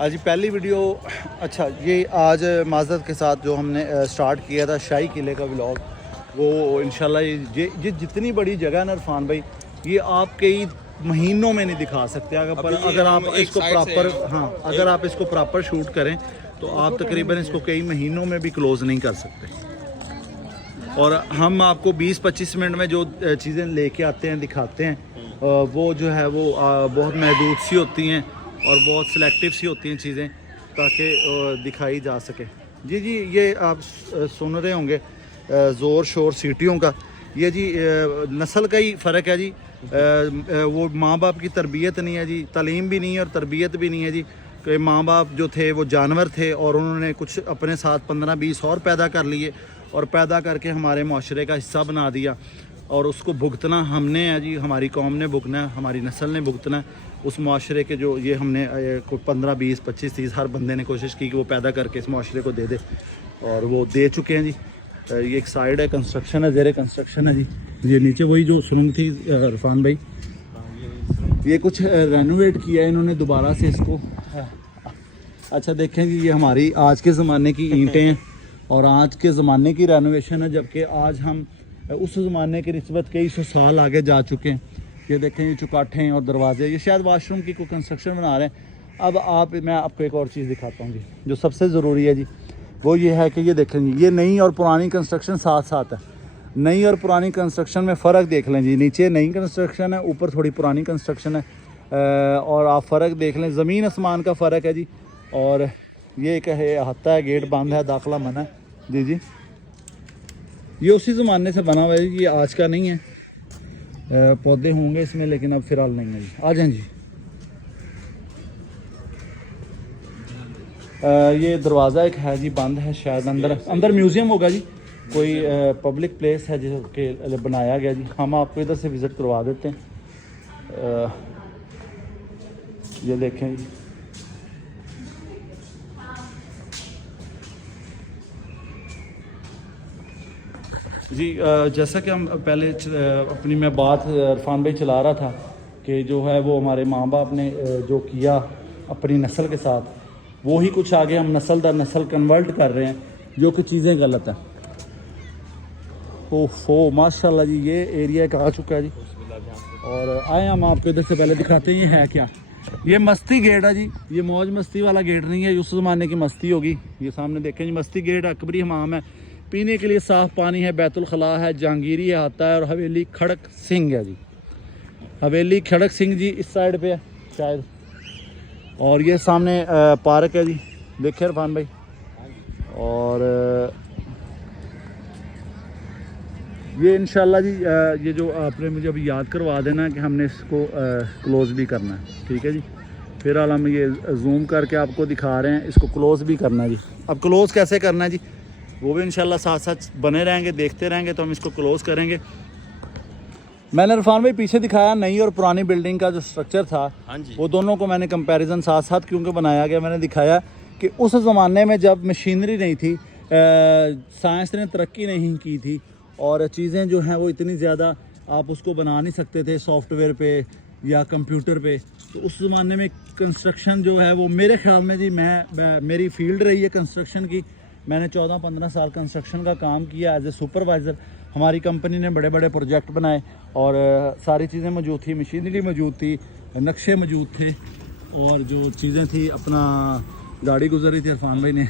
आज पहली वीडियो। अच्छा, ये आज माज़रत के साथ जो हमने स्टार्ट किया था शाही किले का व्लॉग, वो इंशाल्लाह ये जितनी बड़ी जगह है ना इरफान भाई, ये आप कई महीनों में नहीं दिखा सकते अगर आप इसको प्रॉपर अगर आप इसको प्रॉपर शूट करें तो आप तकरीबन इसको कई महीनों में भी क्लोज़ नहीं कर सकते। और हम आपको 20-25 मिनट में जो चीज़ें लेके आते हैं दिखाते हैं, वो जो है वो बहुत महदूद सी होती हैं और बहुत सिलेक्टिव सी होती हैं चीज़ें, ताकि दिखाई जा सके। जी ये आप सुन रहे होंगे ज़ोर शोर सीटियों का। ये जी नस्ल का ही फ़र्क है जी। वो माँ बाप की तरबियत नहीं है जी, तालीम भी नहीं है और तरबियत भी नहीं है जी। कि माँ बाप जो थे वो जानवर थे और उन्होंने कुछ अपने साथ 15-20 और पैदा कर लिए और पैदा करके हमारे माशरे का हिस्सा बना दिया, और उसको भुगतना हमने है जी, हमारी कौम ने भुगतना है, हमारी नस्ल ने भुगतना है उस माशरे के। जो ये हमने 15-20-25-30 हर बंदे ने कोशिश की कि वो पैदा करके इस माशरे को दे दे, और वो दे चुके हैं जी। ये एक साइड है, कंस्ट्रक्शन है, ज़ेरे कंस्ट्रक्शन है जी। ये नीचे वही जो सुरंग थी इरफान भाई, ये कुछ रेनोवेट किया है इन्होंने दोबारा से इसको। अच्छा देखें जी, ये हमारी आज के ज़माने की ईंटें हैं और आज के ज़माने की रेनोवेशन है, जबकि आज हम उस ज़माने की निस्बत कई सौ साल आगे जा चुके हैं। ये देखें, ये चुकाठें और दरवाजे, ये शायद वाशरूम की कोई कंस्ट्रक्शन बना रहे हैं। अब मैं आपको एक और चीज़ दिखाता हूँ जी, जो सबसे ज़रूरी है जी, वो ये है कि ये देखें जी, ये नई और पुरानी कंस्ट्रक्शन साथ साथ है। नई और पुरानी कंस्ट्रक्शन में फ़र्क देख लें जी, नीचे नई कंस्ट्रक्शन है, ऊपर थोड़ी पुरानी कंस्ट्रक्शन है, और आप फ़र्क देख लें, ज़मीन आसमान का फ़र्क है जी। और ये एक है अहाता है, गेट बंद है, दाखिला मना है जी। ये उसी ज़माने से बना हुआ है, ये आज का नहीं है। पौधे होंगे इसमें लेकिन अब फ़िलहाल नहीं है जी। आ जाएं जी। ये दरवाज़ा एक है जी, बंद है, शायद अंदर म्यूज़ियम होगा जी, कोई पब्लिक प्लेस है जिसके लिए बनाया गया जी। हम आपको इधर से विज़िट करवा देते हैं। ये देखें जी, जैसा कि हम पहले अपनी मैं बात इरफान भाई चला रहा था कि जो है वो हमारे माँ बाप ने जो किया अपनी नस्ल के साथ, वो ही कुछ आगे हम नस्ल दर नस्ल कन्वर्ट कर रहे हैं, जो कि चीज़ें गलत हैं। ओहो माशाल्लाह जी, ये एरिया एक आ चुका है जी। और आए हम आपको इधर से पहले दिखाते हैं ये है क्या। ये मस्ती गेट है जी, ये मौज मस्ती वाला गेट नहीं है, उस ज़माने की मस्ती होगी। ये सामने देखें जी, मस्ती गेट अकबरी हमाम है, पीने के लिए साफ़ पानी है, बैतुल खला है, जहांगीरी है आता है, और हवेली खड़क सिंह है जी। हवेली खड़क सिंह जी इस साइड पे है शायद। और ये सामने पार्क है जी, देखिए इरफान भाई। और ये इंशाल्लाह जी, ये जो आपने मुझे अभी याद करवा देना कि हमने इसको क्लोज़ भी करना है, ठीक है जी। फिलहाल हम ये जूम करके आपको दिखा रहे हैं, इसको क्लोज़ भी करना है जी। अब क्लोज़ कैसे करना है जी, वो भी इंशाल्लाह साथ साथ बने रहेंगे, देखते रहेंगे तो हम इसको क्लोज़ करेंगे। मैंने इरफान भाई पीछे दिखाया नई और पुरानी बिल्डिंग का जो स्ट्रक्चर था, हाँ जी, वो दोनों को मैंने कंपैरिजन साथ साथ क्योंकि बनाया गया, मैंने दिखाया कि उस ज़माने में जब मशीनरी नहीं थी, साइंस ने तरक्की नहीं की थी, और चीज़ें जो हैं वो इतनी ज़्यादा आप उसको बना नहीं सकते थे सॉफ्टवेयर पे या कंप्यूटर पे। तो उस ज़माने में कंस्ट्रक्शन जो है वो मेरे ख्याल में जी, मेरी फील्ड रही है कंस्ट्रक्शन की। मैंने 14-15 साल कंस्ट्रक्शन का काम किया एज ए सुपरवाइज़र। हमारी कंपनी ने बड़े बड़े प्रोजेक्ट बनाए और सारी चीज़ें मौजूद थी, मशीनरी मौजूद थी, नक्शे मौजूद थे, और जो चीज़ें थी, अपना गाड़ी गुजर रही थी इरफान भाई ने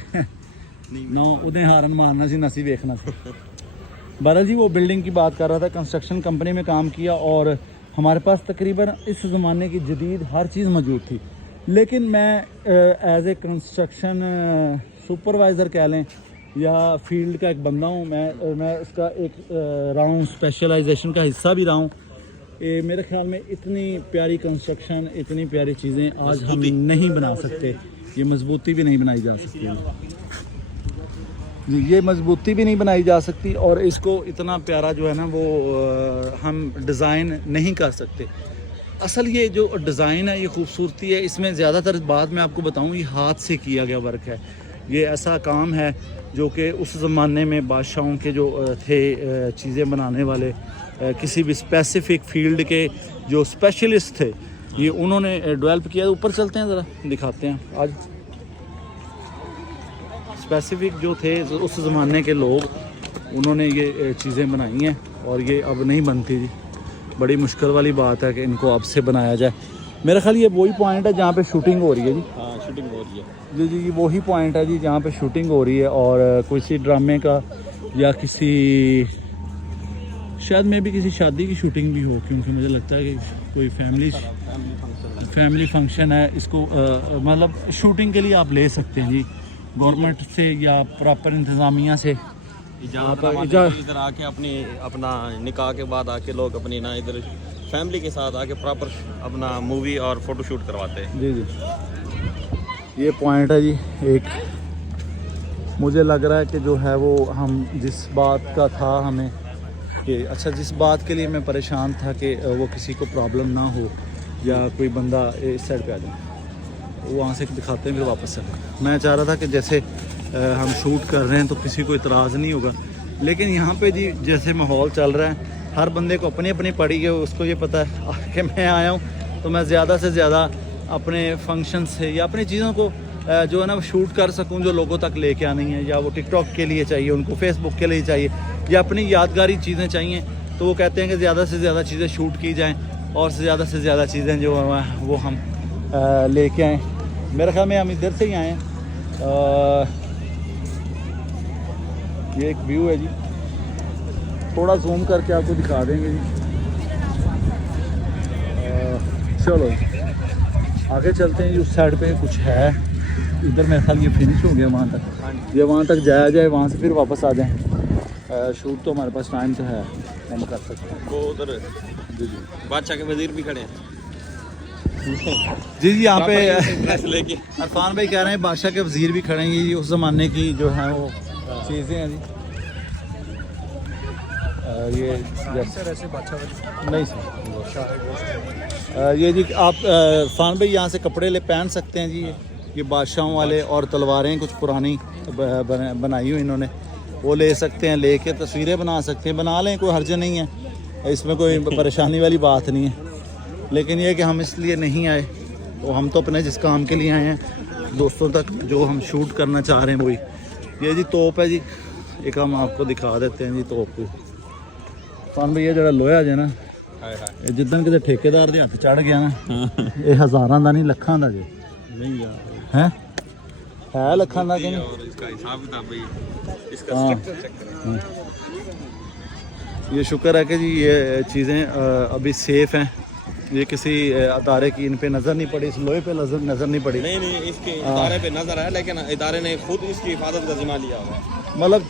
ना उन्हें हारन मारना सी नसी देखना था। बहरहाल जी, वो बिल्डिंग की बात कर रहा था, कंस्ट्रक्शन कंपनी में काम किया और हमारे पास तकरीबन इस ज़माने की जदीद हर चीज़ मौजूद थी। लेकिन मैं एज ए कंस्ट्रक्शन सुपरवाइज़र कह लें या फील्ड का एक बंदा हूँ, मैं इसका एक रहा हूँ, स्पेशलाइजेशन का हिस्सा भी रहा हूँ। मेरे ख्याल में इतनी प्यारी कंस्ट्रक्शन, इतनी प्यारी चीज़ें आज हम नहीं बना सकते, ये मजबूती भी नहीं बनाई जा सकती, ये मजबूती भी नहीं बनाई जा सकती, और इसको इतना प्यारा जो है ना वो हम डिज़ाइन नहीं कर सकते। असल ये जो डिज़ाइन है, ये खूबसूरती है, इसमें ज़्यादातर बात मैं आपको बताऊँ, ये हाथ से किया गया वर्क है। ये ऐसा काम है जो कि उस ज़माने में बादशाहों के जो थे चीज़ें बनाने वाले, किसी भी स्पेसिफ़िक फील्ड के जो स्पेशलिस्ट थे, ये उन्होंने डेवलप किया। ऊपर चलते हैं ज़रा, दिखाते हैं आज। स्पेसिफिक जो थे उस ज़माने के लोग, उन्होंने ये चीज़ें बनाई हैं और ये अब नहीं बनती जी। बड़ी मुश्किल वाली बात है कि इनको अब से बनाया जाए। मेरा ख्याल ये वही पॉइंट है जहाँ पे शूटिंग हो रही है जी। हाँ शूटिंग हो रही है जी जी, वही पॉइंट है जी जहाँ पे शूटिंग हो रही है और किसी ड्रामे का या किसी शायद में भी किसी शादी की शूटिंग भी हो, क्योंकि मुझे लगता है कि कोई फैमिली फंक्शन है। इसको मतलब शूटिंग के लिए आप ले सकते हैं जी गवर्नमेंट से या प्रॉपर इंतज़ामिया से। इधर आके अपना निकाह के बाद आके लोग अपनी ना इधर फैमिली के साथ आके प्रॉपर अपना मूवी और फोटो शूट करवाते हैं। जी जी, ये पॉइंट है जी एक। मुझे लग रहा है कि जो है वो हम जिस बात का था हमें कि अच्छा, जिस बात के लिए मैं परेशान था कि वो किसी को प्रॉब्लम ना हो या कोई बंदा इस साइड पे आ जाए, वो वहाँ से दिखाते हैं फिर वापस से। मैं चाह रहा था कि जैसे हम शूट कर रहे हैं तो किसी को इतराज़ नहीं होगा, लेकिन यहाँ पे जी जैसे माहौल चल रहा है, हर बंदे को अपनी अपनी पड़ी है। उसको ये पता है कि मैं आया हूँ तो मैं ज़्यादा से ज़्यादा अपने फंक्शन से या अपनी चीज़ों को जो है ना शूट कर सकूं, जो लोगों तक लेके आनी है, या वो टिकटॉक के लिए चाहिए, उनको फेसबुक के लिए चाहिए, या अपनी यादगारी चीज़ें चाहिए। तो वो कहते हैं कि ज़्यादा से ज़्यादा चीज़ें शूट की जाएं और ज़्यादा से ज़्यादा चीज़ें जो हैं वो हम लेके आएँ। मेरे ख्याल में हम इधर से ही आए हैं। ये एक व्यू है जी, थोड़ा जूम करके आपको दिखा देंगे जी। चलो आगे चलते हैं जी। उस साइड पे कुछ है, इधर मेरे ख्याल ये फिनिश हो गया वहाँ तक। ये वहाँ तक जाया जाए, वहाँ से फिर वापस आ जाएं। शूट तो हमारे पास टाइम तो है, हम कर सकते हैं। वो उधर जी जी, बादशाह के वजीर भी खड़े हैं जी जी। यहाँ पे लेके अरफान भाई कह रहे हैं बादशाह के वजीर भी खड़े हैं। ये उस ज़माने की जो है वो चीज़ें हैं जी। ये ऐसे बादशाह नहीं सर, ये जी आप अरफान भाई यहाँ से कपड़े ले पहन सकते हैं जी। ये बादशाहों वाले और तलवारें कुछ पुरानी बनाई हुई इन्होंने, वो ले सकते हैं, लेके तस्वीरें बना सकते हैं, बना लें, कोई हर्ज नहीं है, इसमें कोई परेशानी वाली बात नहीं है। लेकिन ये कि हम इसलिए नहीं आए, तो हम तो अपने जिस काम के लिए आए हैं दोस्तों तक जो हम शूट करना चाह रहे हैं वही। ये जी तोप है जी, एक हम आपको दिखा देते हैं जी तोप को। फान भैया जरा लोया जे ना जिदन कितने ठेकेदार के हथ चढ़ गया ना, ये हज़ारां का नहीं लखां का जी। नहीं यार है लखां का कि और इसका हिसाब किताब भाई, इसका हाँ। स्ट्रक्चर चेक करें। ये शुक्र है कि जी ये चीज़ें अभी सेफ़ हैं। ये किसी अदारे की इन पे नज़र नहीं पड़ी, इस लोहे पे नज़र नहीं पड़ी। नहीं इसके इदारे पे नजर है, लेकिन इदारे ने खुद इसकी हिफाजत का जिम्मा लिया हुआ है। मतलब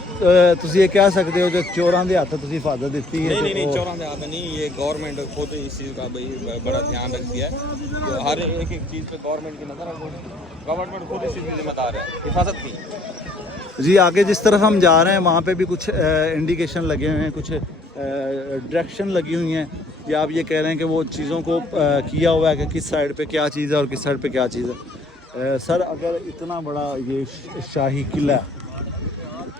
तुम ये कह सकते हो कि चोरां दे हथ तुम हिफाजत दी है। नहीं चोरां दे हाथ नहीं, ये गवर्नमेंट खुद इस चीज़ का भाई बड़ा ध्यान रखती है। तो हर एक चीज़ पे गवर्नमेंट की नज़र है, गवर्नमेंट खुद इस चीज़ की जिम्मेदार है, हिफाजत की। जी आगे जिस तरफ हम जा रहे हैं वहाँ पे भी कुछ इंडिकेशन लगे हुए हैं, कुछ डायरेक्शन लगी हुई हैं, या आप ये कह रहे हैं कि वो चीज़ों को किया हुआ है कि किस साइड पे क्या चीज़ है और किस साइड पे क्या चीज़ है। सर अगर इतना बड़ा ये शाही किला,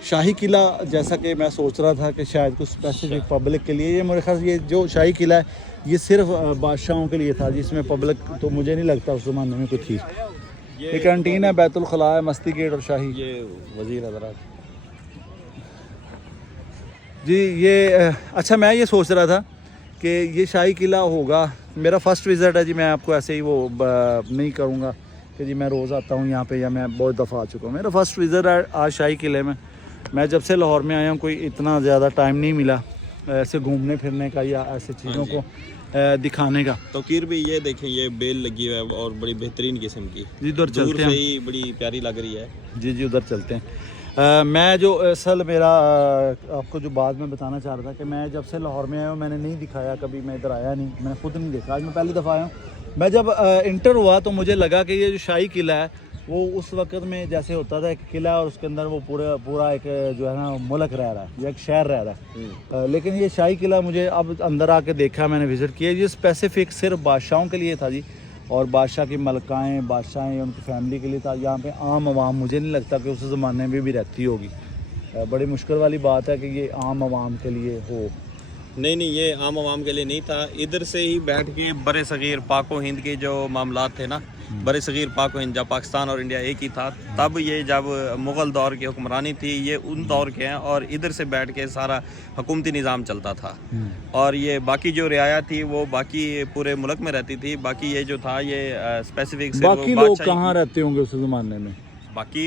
शाही किला जैसा कि मैं सोच रहा था कि शायद कुछ स्पेसिफिक पब्लिक के लिए, ये मेरे ख्याल ये जो शाही किला है ये सिर्फ बादशाहों के लिए था, जिसमें पब्लिक तो मुझे नहीं लगता उस ज़माने में कुछ थी। ये कैंटीन है, बैतुल खला है, मस्ती गेट और शाही। ये वजीर हज़रात जी ये अच्छा, मैं ये सोच रहा था कि ये शाही किला होगा। मेरा फ़र्स्ट विज़िट है जी, मैं आपको ऐसे ही वो नहीं करूँगा कि जी मैं रोज़ आता हूँ यहाँ पे या मैं बहुत दफ़ा आ चुका हूँ। मेरा फ़र्स्ट विज़िट है आज शाही किले में। मैं जब से लाहौर में आया हूँ कोई इतना ज़्यादा टाइम नहीं मिला ऐसे घूमने फिरने का या ऐसे चीज़ों को दिखाने का। तो कीर भी ये देखें, ये बेल लगी हुई है और बड़ी बेहतरीन किस्म की, जी उधर चलते हैं, ही बड़ी प्यारी लग रही है। जी उधर चलते हैं। मैं जो असल मेरा आपको जो बात मैं बताना चाह रहा था कि मैं जब से लाहौर में आया हूँ मैंने नहीं दिखाया कभी, मैं इधर आया नहीं, मैंने खुद नहीं देखा, आज मैं पहली दफ़ा आया हूँ। मैं जब इंटर हुआ तो मुझे लगा कि ये जो शाही किला है वो उस वक्त में जैसे होता था एक किला और उसके अंदर वो पूरा एक जो है ना मुल्क रह रहा है या एक शहर रह रहा है। लेकिन ये शाही किला मुझे अब अंदर आके देखा, मैंने विज़िट किया, ये स्पेसिफ़िक सिर्फ बादशाहों के लिए था जी, और बादशाह की मलकाएँ बादशाहें उनकी फैमिली के लिए था। यहाँ पे आम आवाम मुझे नहीं लगता कि उस ज़माने में भी रहती होगी। बड़ी मुश्किल वाली बात है कि ये आम आवाम के लिए हो। नहीं नहीं, ये आम आवाम के लिए नहीं था। इधर से ही बैठ के बड़े सगीर पाको हिंद के जो मामलात थे ना, बड़े सगीर पाको हिंद, जब पाकिस्तान और इंडिया एक ही था, तब ये जब मुग़ल दौर की हुक्मरानी थी, ये उन दौर के हैं, और इधर से बैठ के सारा हुकूमती निज़ाम चलता था। और ये बाकी जो रियाया थी वो बाकी पूरे मुल्क में रहती थी। बाकी ये जो था ये स्पेसिफिक से बाकी लोग कहाँ रहते होंगे उस ज़माने में? बाकी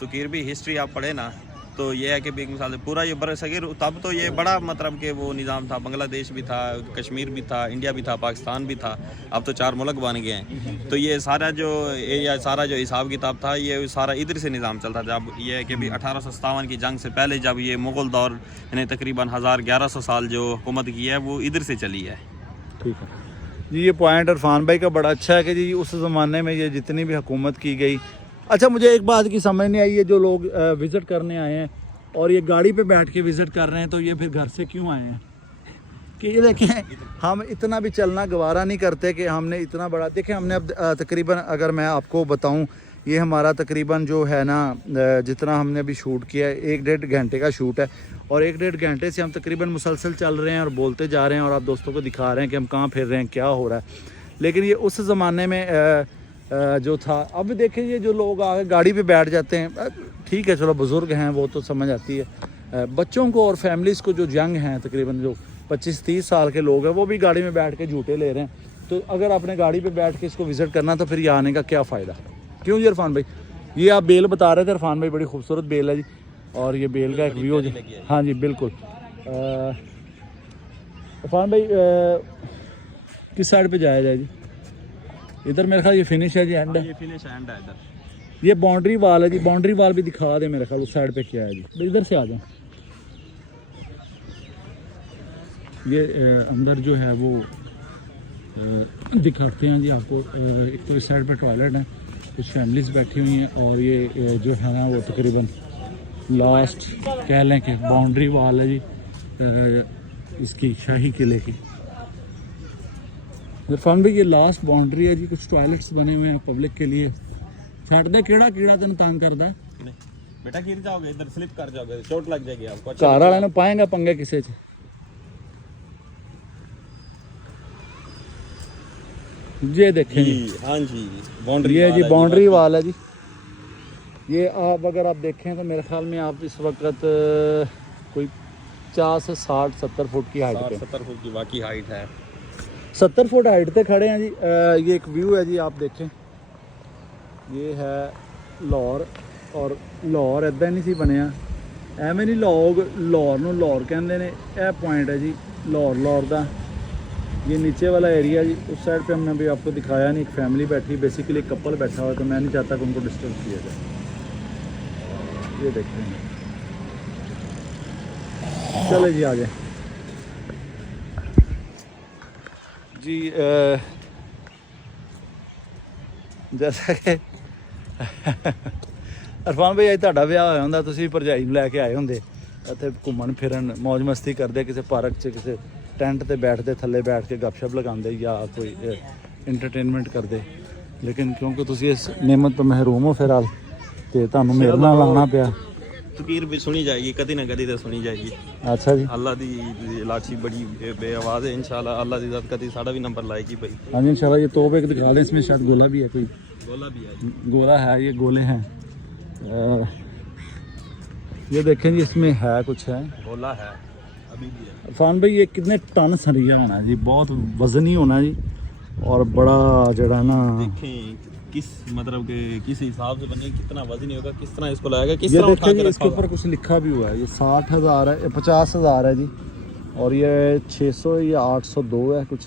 तकीर भी हिस्ट्री आप पढ़े ना, तो ये है कि एक मिसाल से पूरा ये बर सगीर, तब तो ये बड़ा मतलब कि वो निज़ाम था, बांग्लादेश भी था, कश्मीर भी था, इंडिया भी था, पाकिस्तान भी था। अब तो 4 मुल्क बन गए हैं। तो ये सारा जो एरिया, सारा जो हिसाब किताब था, ये सारा इधर से निज़ाम चलता था। जब ये है कि भी 1857 की जंग से पहले जब ये मुग़ल दौर यानी तकरीबन 1100 साल जो हुकूमत की है वो इधर से चली है। ठीक है जी, ये पॉइंट इरफान भाई का बड़ा अच्छा है कि जी उस ज़माने में ये जितनी भी हुकूमत की गई। अच्छा, मुझे एक बात की समझ नहीं आई, ये जो लोग विज़िट करने आए हैं और ये गाड़ी पे बैठ के विज़िट कर रहे हैं, तो ये फिर घर से क्यों आए हैं? कि ये देखें, हम इतना भी चलना गवारा नहीं करते कि हमने इतना बड़ा, देखें हमने अब तकरीबन, अगर मैं आपको बताऊं, ये हमारा तकरीबन जो है ना, जितना हमने अभी शूट किया है 1-1.5 घंटे का शूट है, और 1-1.5 घंटे से हम तकरीबन मुसलसल चल रहे हैं और बोलते जा रहे हैं और आप दोस्तों को दिखा रहे हैं कि हम कहाँ फिर रहे हैं, क्या हो रहा है। लेकिन ये उस ज़माने में जो था, अब देखिए ये जो लोग आगे गाड़ी पे बैठ जाते हैं, ठीक है चलो बुज़ुर्ग हैं वो तो समझ आती है, बच्चों को और फैमिलीज़ को जो यंग हैं तकरीबन जो 25-30 साल के लोग हैं, वो भी गाड़ी में बैठ के झूठे ले रहे हैं। तो अगर आपने गाड़ी पे बैठ के इसको विज़िट करना तो फिर ये आने का क्या फ़ायदा? क्यों जी इरफान भाई? ये आप बेल बता रहे थे इरफान भाई, बड़ी खूबसूरत बेल है जी, और ये बेल का एक व्यू जी। हाँ जी बिल्कुल। इरफान भाई किस साइड पे जाया जाए जी? इधर मेरे ख्याल ये फिनिश है जी, एंड है। ये फिनिश एंड है इधर। ये बाउंड्री वाल है जी, बाउंड्री वाल भी दिखा दे मेरे ख्याल उस साइड पे क्या है जी। इधर से आ जाए, ये अंदर जो है वो दिखाते हैं जी आपको। एक तो इस साइड पे टॉयलेट है, कुछ फैमिलीज बैठी हुई हैं, और ये जो है ना वो तकरीबन लास्ट कह लें कि बाउंड्री वाल है जी इसकी शाही किले की। इरफान भाई ये लास्ट बाउंड्री है जी, कुछ टॉयलेट्स बने हुए हैं पब्लिक के लिए। छड़ दे केड़ा कीड़ा तेन तंग करदा है? नहीं बेटा, गिर जाओगे, इधर स्लिप कर जाओगे, चोट लग जाएगी आपको। घर वाले ने पाएंगे पंगे किसे च? ये देखें जी, हाँ जी बाउंड्री, ये जी बाउंड्री वाल है जी। ये आप अगर आप देखें तो मेरे ख्याल में आप इस वक्त कोई 50 से 60-70 फुट की हाइट पे, 70 फुट की बाकी हाइट है। 70 फुट हाइट पे खड़े हैं जी। ये एक व्यू है जी, आप देखें, ये है लाहौर, और लाहौर इदा नहीं सी बनया, एवं नहीं लोग लाहौर नूं लाहौर कहते हैं। यह पॉइंट है जी लाहौर का, ये नीचे वाला एरिया जी। उस साइड पे हमने अभी आपको दिखाया नहीं, एक फैमिली बैठी, बेसिकली एक कपल बैठा हुआ, तो मैं नहीं चाहता कि उनको डिस्टर्ब किया जाए। ये देखते हैं, चले जी आगे जी। जैसा कि इरफान भाई ਅੱਜ ਤੁਹਾਡਾ ਵਿਆਹ ਹੋਇਆ ਹੁੰਦਾ, ਤੁਸੀਂ ਭਰਜਾਈ ਨੂੰ ਲੈ ਕੇ ਆਏ ਹੁੰਦੇ ਇੱਥੇ ਘੁੰਮਣ ਫਿਰਨ, ਮौज ਮਸਤੀ ਕਰਦੇ ਕਿਸੇ ਪਾਰਕ 'ਚ, ਕਿਸੇ ਟੈਂਟ ਤੇ ਬੈਠਦੇ, ਥੱਲੇ ਬੈਠ ਕੇ ਗੱਪਸ਼ਪ ਲਗਾਉਂਦੇ ਜਾਂ ਕੋਈ ਇੰਟਰਟੇਨਮੈਂਟ ਕਰਦੇ। ਲੇਕਿਨ ਕਿਉਂਕਿ ਤੁਸੀਂ ਇਸ ਨਿਮਤ ਤੋਂ ਮਹਿਰੂਮ ਹੋ ਫਿਲਹਾਲ, ਤੇ ਤੁਹਾਨੂੰ ਮੇਰੇ ਨਾਲ ਆਉਣਾ ਪਿਆ। तकरीर भी सुनी जाएगी, कदी ना कदी तो सुनी जाएगी। अच्छा जी, अल्लाह दी लाठी बड़ी बेआवाज़ है, इंशाल्लाह अल्लाह दी ज़ात कदी साड़ा भी नंबर लाएगी भाई। हाँ जी इंशाल्लाह। ये तोप एक दिखा दें, इसमें शायद गोला भी है, कोई गोला भी है, गोला है, ये गोले हैं। ये देखें जी, इसमें है कुछ है, गोला है अभी भी है। इरफान भाई ये कितने टन सरिया होना जी, बहुत वजनी होना जी, और बड़ा जड़ा ना, देखें किस मतलब के किस हिसाब से बने, कितना वजन होगा, किस तरह इसको लगाएगा, किस ये तरह उठा देखें के जी, रखा इसके ऊपर कुछ लिखा भी हुआ है। ये 60,000 है, 50,000 है जी, और ये 600 या 802 है, कुछ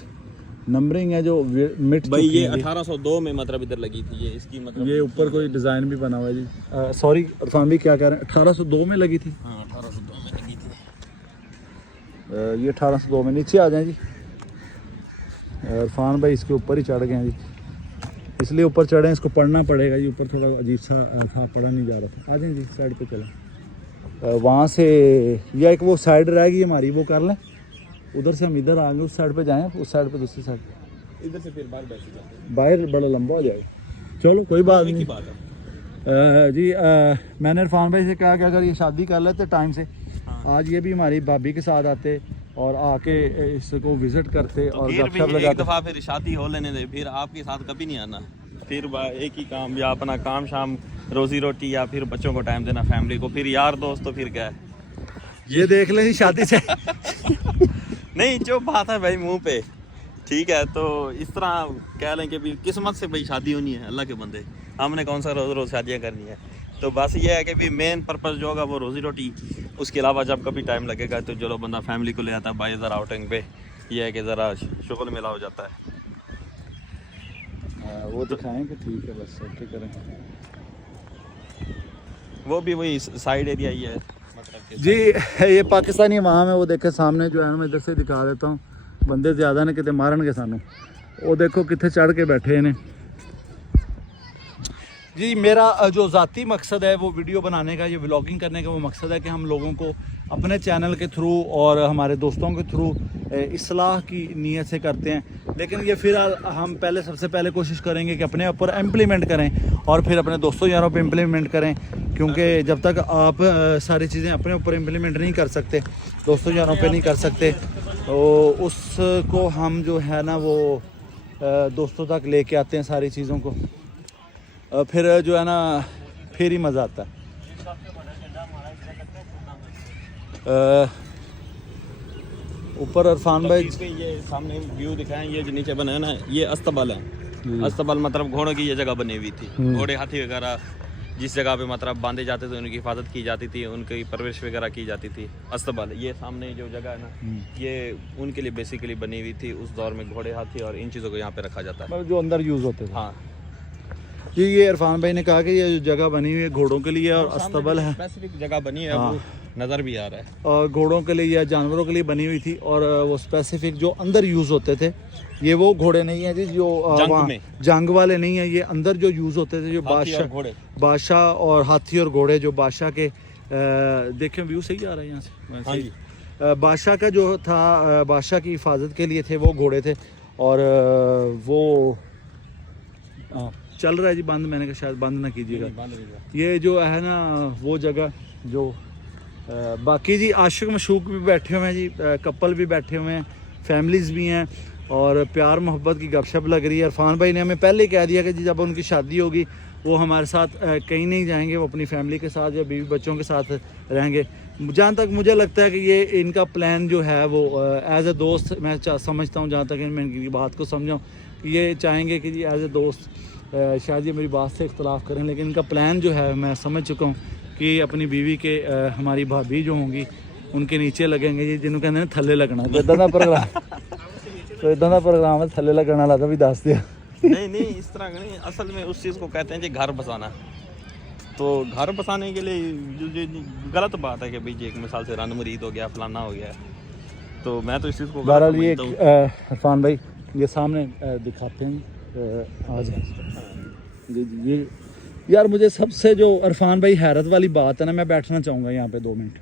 नंबरिंग है जो मिट भाई। चुकी ये है। 1802 में मतलब इधर लगी थी, ये इसकी मतलब ये ऊपर कोई डिज़ाइन भी बना हुआ है जी। सॉरी इरफान भाई क्या कह रहे हैं, 1802 में लगी थी। हाँ 1802 में लगी थी। ये 1802 में। नीचे आ जाएं जी, इरफान भाई इसके ऊपर ही चढ़ गए हैं जी, इसलिए ऊपर चढ़े, इसको पढ़ना पड़ेगा जी, ऊपर थोड़ा अजीब सा था, पढ़ा नहीं जा रहा था। आ जाएं जी, साइड पे चलें। वहाँ से या एक वो साइड रह गई हमारी, वो कर लें, उधर से हम इधर आ गए, उस साइड पे जाएं, उस साइड पे दूसरी साइड, इधर से फिर बाहर बैठ जाते हैं, बाहर बड़ा लंबा हो जाएगा। चलो कोई बात नहीं बात है। जी। मैंने इरफान भाई से कहा कि अगर ये शादी कर लेते टाइम से, आज ये भी हमारी भाभी के साथ आते, और आके इसको विजिट करते और फिर भी गपशप एक लगाते। दफ़ा फिर शादी हो लेने दे, फिर आपके साथ कभी नहीं आना। फिर एक ही काम, या अपना काम शाम रोजी रोटी, या फिर बच्चों को टाइम देना, फैमिली को, फिर यार दोस्त, तो फिर क्या है। ये देख लें जी शादी से नहीं, जो बात है भाई मुंह पे, ठीक है। तो इस तरह कह लें कि भी किस्मत से भाई शादी होनी है, अल्लाह के बंदे, हमने कौन सा रोज़ रोज़ शादियाँ करनी है। तो बस ये है कि भी मेन पर्पस जो होगा वो रोज़ी रोटी। उसके अलावा जब कभी टाइम लगेगा तो चलो बंदा फैमिली को ले आता है भाई ज़रा आउटिंग पे, ये है कि ज़रा शुगल मिला हो जाता है। वो दिखाएं कि ठीक है, बस ओके करें। वो भी वही साइड एरिया ही है, मतलब कि जी ये पाकिस्तानी वहाँ में वो देखे सामने जो है, मैं इधर से दिखा देता हूँ, बंदे ज़्यादा ने कितने मारन के सानू, वो देखो कितने चढ़ के बैठे ने। जी मेरा जो ज़ाती मकसद है वो वीडियो बनाने का, ये व्लॉगिंग करने का वो मकसद है कि हम लोगों को अपने चैनल के थ्रू और हमारे दोस्तों के थ्रू इस्लाह की नीयत से करते हैं। लेकिन ये फिर हम सबसे पहले कोशिश करेंगे कि अपने ऊपर इम्प्लीमेंट करें और फिर अपने दोस्तों यारों पे इम्प्लीमेंट करें, क्योंकि जब तक आप सारी चीज़ें अपने ऊपर इम्प्लीमेंट नहीं कर सकते, दोस्तों यारों पे नहीं कर सकते, तो उसको हम जो है ना वो दोस्तों तक लेके आते हैं सारी चीज़ों को, फिर जो है ना फिर ही मज़ा आता है। ऊपर इरफान भाई ये सामने व्यू दिखाएं, ये जो नीचे बना है ना, ये अस्तबल है। अस्तबल मतलब घोड़ों की ये जगह बनी हुई थी, घोड़े हाथी वगैरह जिस जगह पे मतलब बांधे जाते थे उनकी हिफाजत की जाती थी, उनकी परवरिश वगैरह की जाती थी। अस्तबल ये सामने जो जगह है ना, ये उनके लिए बेसिकली बनी हुई थी उस दौर में, घोड़े हाथी और इन चीज़ों को यहाँ पे रखा जाता है, जो अंदर यूज़ होते थे। हाँ जी ये इरफान भाई ने कहा कि ये जो जगह बनी हुई है घोड़ों के लिए और अस्तबल है, स्पेसिफिक जगह बनी है, वो नज़र भी आ रहा है, और घोड़ों के लिए या जानवरों के लिए बनी हुई थी, और वो स्पेसिफिक जो अंदर यूज़ होते थे, ये वो घोड़े नहीं है जी जो जंग वाले नहीं है, ये अंदर जो यूज़ होते थे, जो बादशाह और हाथी और घोड़े, जो बादशाह के देखें व्यू सही आ रहा है यहाँ से, हाँ जी, बादशाह का जो था, बादशाह की हिफाजत के लिए थे वो घोड़े थे। और वो चल रहा है जी बंद, मैंने कहा शायद बंद ना कीजिएगा। ये जो है ना वो जगह जो बाकी जी आशिक मशूक भी बैठे हुए हैं जी, कपल भी बैठे हुए हैं, फैमिलीज़ भी हैं, और प्यार मोहब्बत की गपशप लग रही है। इरफान भाई ने हमें पहले ही कह दिया कि जी जब उनकी शादी होगी वो हमारे साथ कहीं नहीं जाएंगे, वो अपनी फैमिली के साथ या बीवी बच्चों के साथ रहेंगे। जहाँ तक मुझे लगता है कि ये इनका प्लान जो है वो एज ए दोस्त मैं समझता हूँ, जहाँ तक मैं इनकी बात को समझाऊँ, ये चाहेंगे कि जी एज ए दोस्त, शायद ये मेरी बात से इख्तलाफ करें, लेकिन इनका प्लान जो है मैं समझ चुका हूँ कि अपनी बीवी के हमारी भाभी जो होंगी उनके नीचे लगेंगे जी, जिन्होंने कहते हैं थल्ले लगना, तो इदा का प्रोग्राम तो इदा का प्रोग्राम है, थल्ले लगने वाला तो भी दस दिया। नहीं इस तरह का नहीं, असल में उस चीज़ को कहते हैं जी घर बसाना। तो घर बसाने के लिए जो गलत बात है कि भाई जी एक मिसाल से रन मुरीद हो गया, फलाना हो गया, तो मैं तो इस चीज़ को बहरहाल ये इरफान भाई ये सामने दिखाते हैं आज ये यार, मुझे सबसे जो इरफान भाई हैरत वाली बात है ना, मैं बैठना चाहूँगा यहाँ पे 2 मिनट।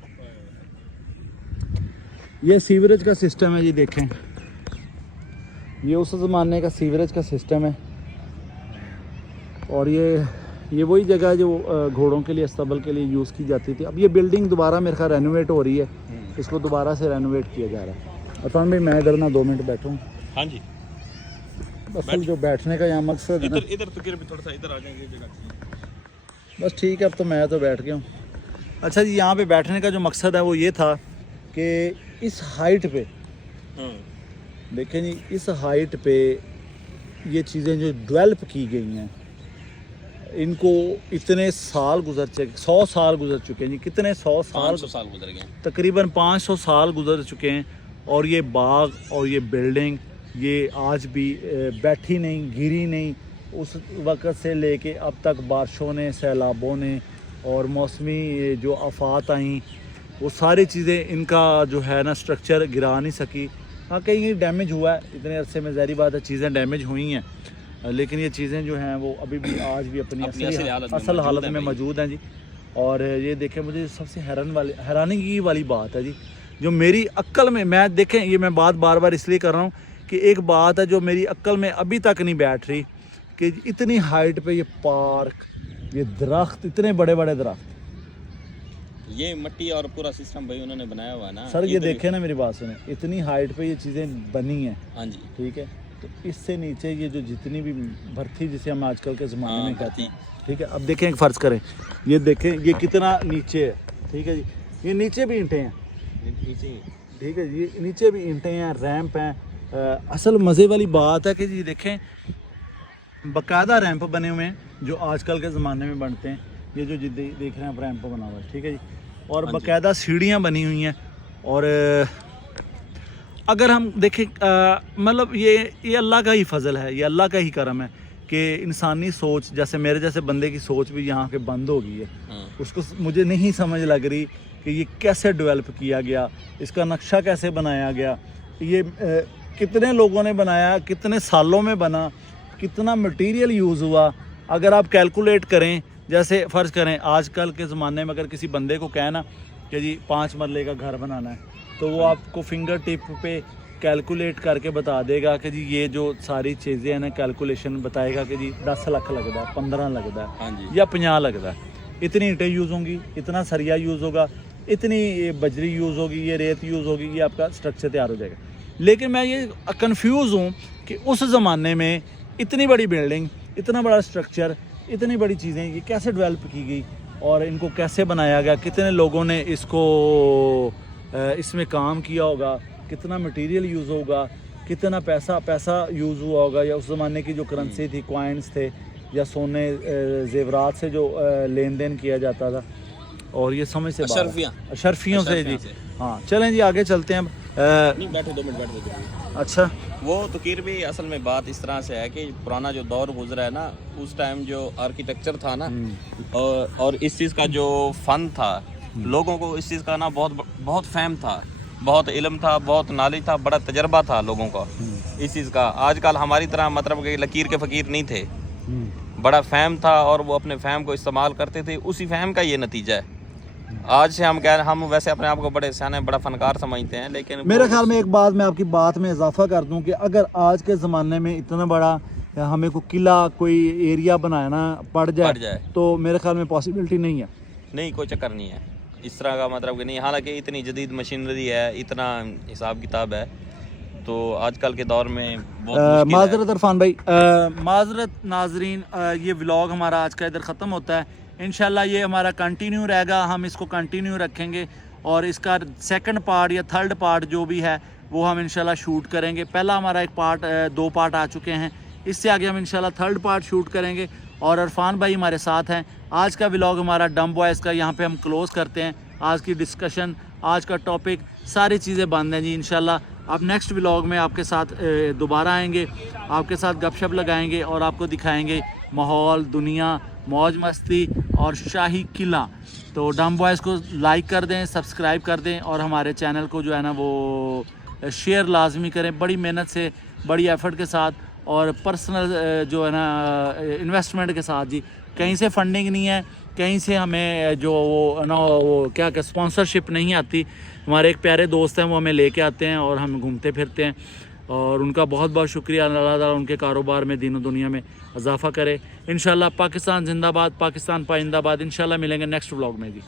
ये सीवरेज का सिस्टम है जी, देखें ये उस ज़माने का सीवरेज का सिस्टम है, और ये वही जगह है जो घोड़ों के लिए, अस्तबल के लिए यूज़ की जाती थी। अब ये बिल्डिंग दोबारा मेरे ख्याल रेनोवेट हो रही है, इसको दोबारा से रेनोवेट किया जा रहा है। इरफान भाई मैं इधर ना 2 मिनट बैठूँ। हाँ जी, असल जो बैठने का यहाँ मकसद है ना, इधर तो थोड़ा सा इधर आ जाएंगे जगह। बस ठीक है, अब तो मैं तो बैठ गया हूँ। अच्छा जी, यहाँ पे बैठने का जो मकसद है वो ये था कि इस हाइट पे देखें जी, इस हाइट पे ये चीज़ें जो डेवलप की गई हैं, इनको इतने साल गुजर चुके, 100 साल गुजर चुके हैं जी, कितने 100 साल गुजर गए, तकरीबन 500 साल गुजर चुके हैं, और ये बाग और ये बिल्डिंग ये आज भी बैठी नहीं, गिरी नहीं। उस वक़्त से लेके अब तक बारिशों ने, सैलाबों ने और मौसमी जो आफात आई, वो सारी चीज़ें इनका जो है ना स्ट्रक्चर गिरा नहीं सकी। हाँ कहीं डैमेज हुआ है, इतने अरसे में ज़ाहिर बात है चीज़ें डैमेज हुई हैं, लेकिन ये चीज़ें जो हैं वो अभी भी आज भी अपनी असल हालत में मौजूद हैं जी। और ये देखें, मुझे सबसे हैरानी वाली बात है जी, जो मेरी अक्ल में, मैं देखें ये मैं बात बार बार इसलिए कर रहा हूँ कि एक बात है जो मेरी अक्ल में अभी तक नहीं बैठ रही, कि इतनी हाइट पे ये पार्क, ये दरख्त, इतने बड़े बड़े दरख्त, ये मिट्टी और पूरा सिस्टम भाई उन्होंने बनाया हुआ है ना सर ये तो देखे ना, मेरी बात सुने, इतनी हाइट पे ये चीज़ें बनी हैं, हाँ जी ठीक है, तो इससे नीचे ये जो जितनी भी भर्ती जिसे हम आजकल के ज़माने में कहते हैं, ठीक है, अब देखें एक फ़र्ज़ करें, ये देखें ये कितना नीचे है, ठीक है जी, ये नीचे भी ईंटें हैं, ठीक है, ये नीचे भी ईंटें हैं, रैंप हैं। असल मज़े वाली बात है कि जी देखें बाकायदा रैंप बने हुए हैं जो आजकल के ज़माने में बनते हैं। ये जो देख रहे हैं आप रैंप बना हुआ है, ठीक है जी, और बाकायदा सीढ़ियाँ बनी हुई हैं। और अगर हम देखें मतलब ये अल्लाह का ही फजल है, ये अल्लाह का ही करम है कि इंसानी सोच, जैसे मेरे जैसे बंदे की सोच भी यहाँ के बंद हो गई है। उसको मुझे नहीं समझ लग रही कि ये कैसे डेवलप किया गया, इसका नक्शा कैसे बनाया गया, ये कितने लोगों ने बनाया, कितने सालों में बना, कितना मटेरियल यूज़ हुआ। अगर आप कैलकुलेट करें, जैसे फ़र्ज़ करें आजकल के ज़माने में अगर किसी बंदे को कहे ना कि जी 5 मरले का घर बनाना है, तो वो आपको फिंगर टिप पे कैलकुलेट करके बता देगा कि जी ये जो सारी चीज़ें हैं ना, कैलकुलेशन बताएगा कि जी 10 लाख लगता है, 15 लगता है, हाँ जी, या 50 लगता है। इतनी ईंटें यूज़ होंगी, इतना सरिया यूज़ होगा, इतनी बजरी यूज़ होगी, ये रेत यूज़ होगी, ये आपका स्ट्रक्चर तैयार हो जाएगा। लेकिन मैं ये कंफ्यूज हूँ कि उस ज़माने में इतनी बड़ी बिल्डिंग, इतना बड़ा स्ट्रक्चर, इतनी बड़ी चीज़ें ये कैसे डेवलप की गई और इनको कैसे बनाया गया, कितने लोगों ने इसको इसमें काम किया होगा, कितना मटेरियल यूज़ होगा, कितना पैसा यूज़ हुआ होगा, या उस ज़माने की जो करेंसी थी, कॉइन्स थे, या सोने जेवरात से जो लेन देन किया जाता था। और ये समझ से अशरफियों से जी। हाँ चलें जी आगे चलते हैं। नहीं बैठो 2 मिनट बैठो। अच्छा, वो तकीर भी असल में बात इस तरह से है कि पुराना जो दौर गुजरा है ना, उस टाइम जो आर्किटेक्चर था ना, और इस चीज़ का जो फ़न था, लोगों को इस चीज़ का ना बहुत फहम था, बहुत इल्म था, बहुत नॉलेज था, बड़ा तजर्बा था लोगों का इस चीज़ का। आजकल हमारी तरह मतलब कि लकीर के फ़कीर नहीं थे, बड़ा फहम था और वो अपने फहम को इस्तेमाल करते थे। उसी फहम का ये नतीजा है। आज से हम वैसे अपने आप को बड़े सियाने, बड़ा फनकार समझते हैं, लेकिन मेरे ख्याल में एक बात मैं आपकी बात में इजाफा कर दूं कि अगर आज के ज़माने में इतना बड़ा हमें को किला, कोई एरिया बनाना पड़ जाए तो मेरे ख्याल में पॉसिबिलिटी नहीं है। नहीं, कोई चक्कर नहीं है इस तरह का, मतलब कि नहीं। हालांकि इतनी जदीद मशीनरी है, इतना हिसाब किताब है, तो आजकल के दौर में माजरत इरफान भाई, माजरत नाजरीन, ये व्लॉग हमारा आज का इधर ख़त्म होता है। इंशाल्लाह ये हमारा कंटिन्यू रहेगा, हम इसको कंटिन्यू रखेंगे और इसका सेकंड पार्ट या थर्ड पार्ट जो भी है वो हम इंशाल्लाह शूट करेंगे। पहला हमारा एक पार्ट, 2 पार्ट आ चुके हैं, इससे आगे हम इंशाल्लाह थर्ड पार्ट शूट करेंगे। और इरफान भाई हमारे साथ हैं। आज का व्लॉग हमारा डम बॉयज़ का यहाँ पे हम क्लोज़ करते हैं। आज की डिस्कशन, आज का टॉपिक, सारी चीज़ें बंद हैं जी। इंशाल्लाह अब नेक्स्ट व्लॉग में आपके साथ दोबारा आएंगे, आपके साथ गपशप लगाएंगे और आपको दिखाएंगे माहौल, दुनिया, मौज मस्ती और शाही किला। तो डम बॉयज़ को लाइक कर दें, सब्सक्राइब कर दें और हमारे चैनल को जो है ना वो शेयर लाजमी करें, बड़ी मेहनत से, बड़ी एफर्ट के साथ और पर्सनल जो है ना इन्वेस्टमेंट के साथ जी। कहीं से फंडिंग नहीं है, कहीं से हमें जो वो ना वो क्या स्पॉन्सरशिप नहीं आती। हमारे एक प्यारे दोस्त हैं, वो हमें लेके आते हैं और हम घूमते फिरते हैं, और उनका बहुत बहुत शुक्रिया। अल्लाह ताला उनके कारोबार में, दीन दुनिया में इजाफ़ा करे। इंशाल्लाह पाकिस्तान जिंदाबाद, पाकिस्तान पाइंदाबाद। इंशाल्लाह मिलेंगे नेक्स्ट व्लॉग में जी।